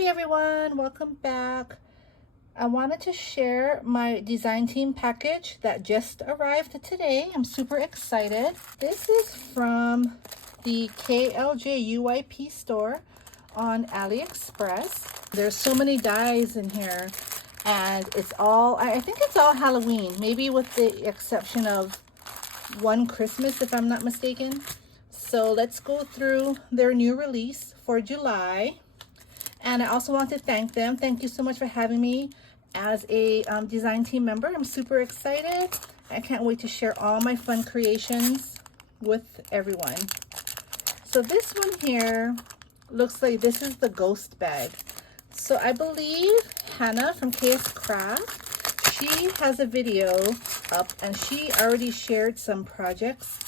Hi everyone, welcome back. I wanted to share my design team package that just arrived today. I'm super excited. This is from the Kljuyp store on AliExpress. There's so many dies in here and it's all, I think it's all Halloween, maybe with the exception of one Christmas if I'm not mistaken. So let's go through their new release for July. And I also want to thank them. Thank you so much for having me as a design team member. I'm super excited. I can't wait to share all my fun creations with everyone. So this one here looks like this is the ghost bag. So I believe Hannah from KS Craft, she has a video up and she already shared some projects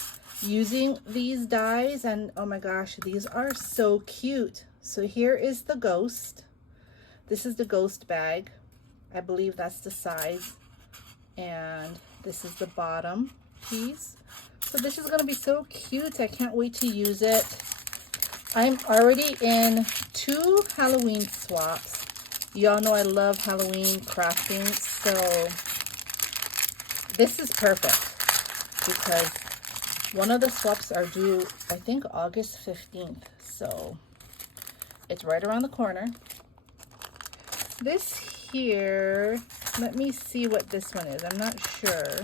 using these dies, and oh my gosh, these are so cute. So here is the ghost. This is the ghost bag. I believe that's the size. And this is the bottom piece. So this is gonna be so cute. I can't wait to use it. I'm already in 2 Halloween swaps. Y'all know I love Halloween crafting, so this is perfect because one of the swaps are due, I think, August 15th. So it's right around the corner. This here, let me see what this one is. I'm not sure.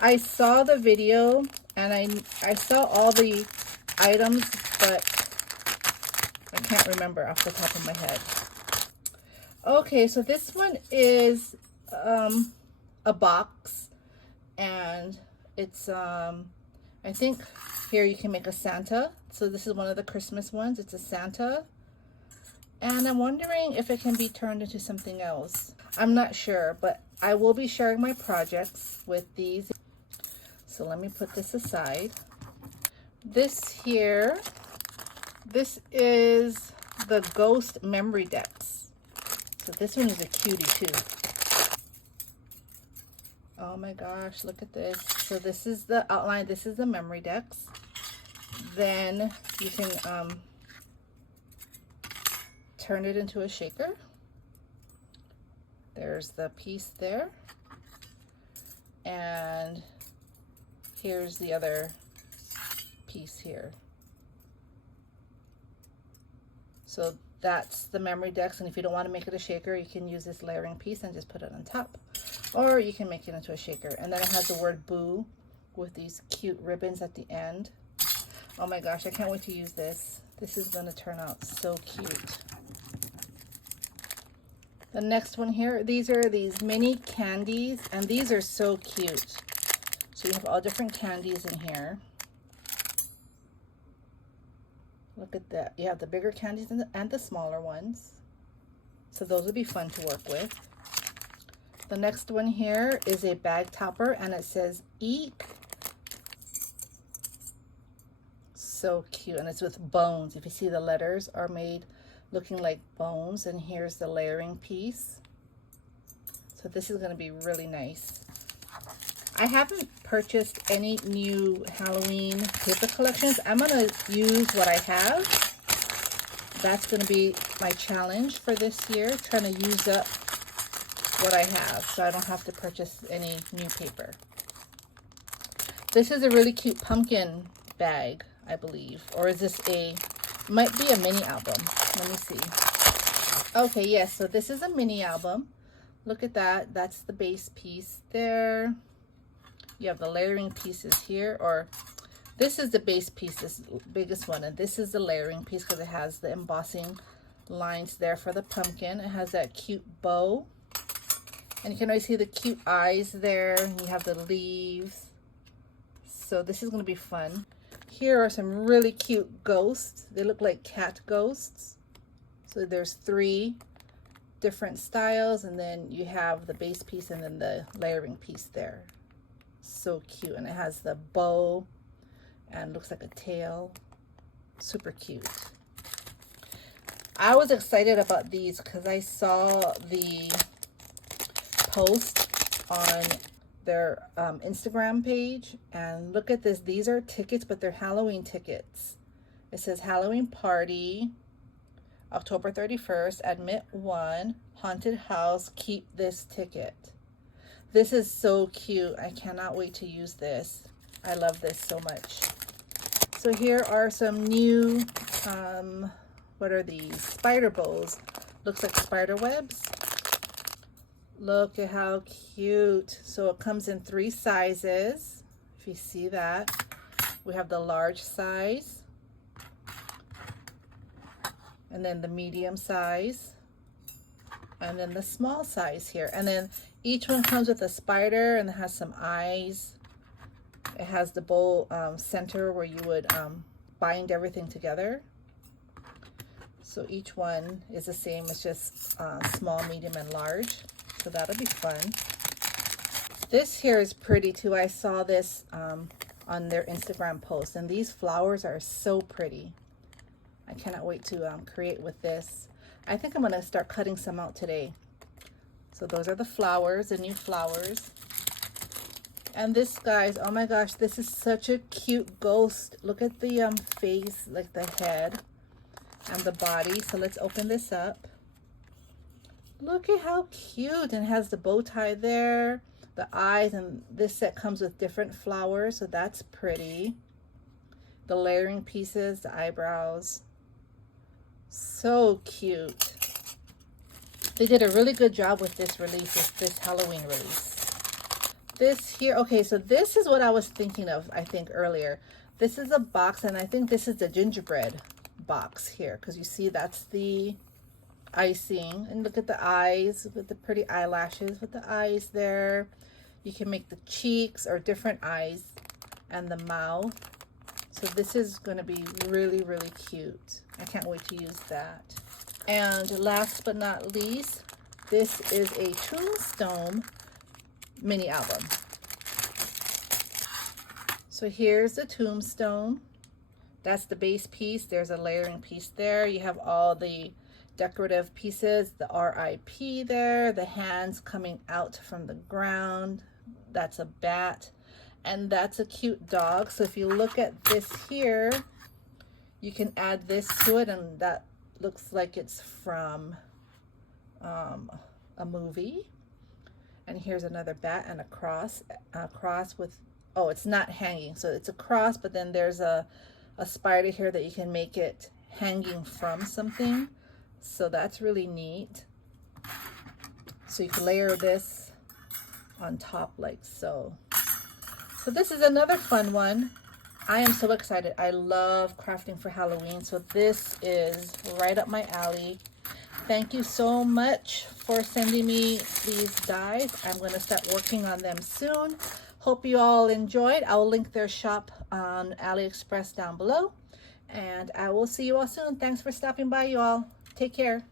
I saw the video and I saw all the items, but I can't remember off the top of my head. Okay, so this one is a box, and it's I think here you can make a Santa. So this is one of the Christmas ones. It's a Santa. And I'm wondering if it can be turned into something else. I'm not sure, but I will be sharing my projects with these. So let me put this aside. This here, this is the Ghost Memory Decks. So this one is a cutie too. Oh my gosh, look at this. So this is the outline. This is the memory decks. Then you can turn it into a shaker. There's the piece there. And here's the other piece here. So that's the memory decks, and if you don't want to make it a shaker, you can use this layering piece and just put it on top. Or you can make it into a shaker. And then it has the word boo with these cute ribbons at the end. Oh my gosh, I can't wait to use this. This is going to turn out so cute. The next one here, these are these mini candies, and these are so cute. So you have all different candies in here. Look at that. You have the bigger candies and the smaller ones. So those would be fun to work with. The next one here is a bag topper, and it says Eek. So cute, and it's with bones. If you see, the letters are made looking like bones, and here's the layering piece. So this is going to be really nice. I haven't purchased any new Halloween paper collections. I'm going to use what I have. That's going to be my challenge for this year, trying to use up what I have so I don't have to purchase any new paper. This is a really cute pumpkin bag, I believe. Or is this might be a mini album. Let me see. Okay, yes, so this is a mini album. Look at that. That's the base piece there. You have the layering pieces here, or this is the base piece, this biggest one, and this is the layering piece because it has the embossing lines there for the pumpkin. It has that cute bow, and you can always see the cute eyes there. You have the leaves. So this is going to be fun. Here are some really cute ghosts. They look like cat ghosts. So there's 3 different styles, and then you have the base piece and then the layering piece there. So cute, and it has the bow and looks like a tail. Super cute. I was excited about these because I saw the post on their Instagram page, and look at this. These are tickets, but they're Halloween tickets. It says Halloween party, October 31st, admit 1, haunted house, keep this ticket. This is so cute. I cannot wait to use this. I love this so much. So here are some new, what are these? Spider bows. Looks like spider webs. Look at how cute. So it comes in 3 sizes. If you see that. We have the large size. And then the medium size. And then the small size here. And then each one comes with a spider and it has some eyes. It has the bowl center where you would bind everything together. So each one is the same. It's just small, medium, and large. So that'll be fun. This here is pretty too. I saw this on their Instagram post. And these flowers are so pretty. I cannot wait to create with this. I think I'm going to start cutting some out today. So those are the flowers, the new flowers. And this, guys, oh my gosh, this is such a cute ghost. Look at the face, like the head and the body. So let's open this up. Look at how cute. And it has the bow tie there, the eyes, and this set comes with different flowers. So that's pretty. The layering pieces, the eyebrows. So cute. They did a really good job with this release, this Halloween release. This here, okay, so this is what I was thinking of, I think, earlier. This is a box, and I think this is the gingerbread box here, because you see that's the icing. And look at the eyes with the pretty eyelashes with the eyes there. You can make the cheeks or different eyes and the mouth. So this is going to be really, really cute. I can't wait to use that. And last but not least, this is a tombstone mini album. So here's the tombstone. That's the base piece. There's a layering piece there. You have all the decorative pieces, the RIP there, the hands coming out from the ground. That's a bat. And that's a cute dog. So if you look at this here, you can add this to it, and that looks like it's from a movie. And here's another bat and a cross with, oh, it's not hanging. So it's a cross, but then there's a spider here that you can make it hanging from something. So that's really neat. So you can layer this on top like so. So this is another fun one. I am so excited. I love crafting for Halloween. So this is right up my alley. Thank you so much for sending me these dies. I'm going to start working on them soon. Hope you all enjoyed. I will link their shop on AliExpress down below. And I will see you all soon. Thanks for stopping by, you all. Take care.